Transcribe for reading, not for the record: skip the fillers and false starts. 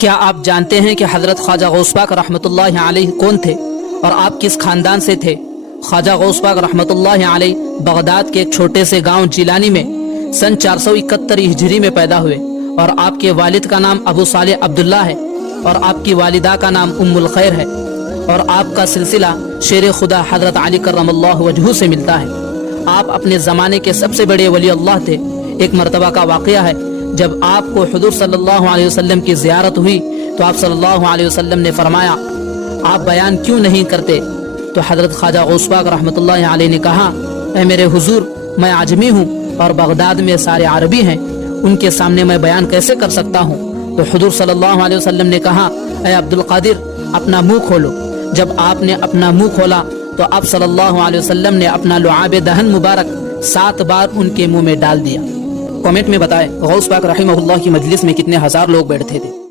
क्या आप जानते हैं कि हज़रत ख्वाजा गौस पाक रहमतुल्लाहि अलैहि कौन थे और आप किस खानदान से थे? ख्वाजा गौस पाक रहमतुल्लाहि अलैहि बगदाद के एक छोटे से गांव जिलानी में सन 471 हिजरी में पैदा हुए और आपके वालिद का नाम अबू सालेह अब्दुल्ला है और आपकी वालिदा का नाम उम्मुल खैर है और आपका सिलसिला शेर खुदा हज़रत अली करमल्लाहु वजहू से मिलता है। आप अपने ज़माने के सबसे बड़े वली अल्लाह थे। एक मरतबा का वाक़या है, जब आपको हुज़ूर सल्लल्लाहु अलैहि वसल्लम की ज़ियारत हुई तो आप सल्लल्लाहु अलैहि वसल्लम ने फरमाया, आप बयान क्यों नहीं करते? तो हज़रत ख्वाजा गौस पाक रहमतुल्लाहि अलैहि ने कहा, ऐ मेरे हुज़ूर, मैं आजमी हूँ और बगदाद में सारे अरबी हैं, उनके सामने मैं बयान कैसे कर सकता हूँ? तो हुज़ूर सल्लल्लाहु अलैहि वसल्लम ने कहा, ऐ अब्दुल कादिर, अपना मुँह खोलो। जब आपने अपना मुँह खोला तो आप सल्लल्लाहु अलैहि वसल्लम ने अपना लुआब दहन मुबारक 7 बार उनके मुंह में डाल दिया। कमेंट में बताएं, गौस पाक रहमहुल्लाह की मजलिस में कितने हजार लोग बैठते थे।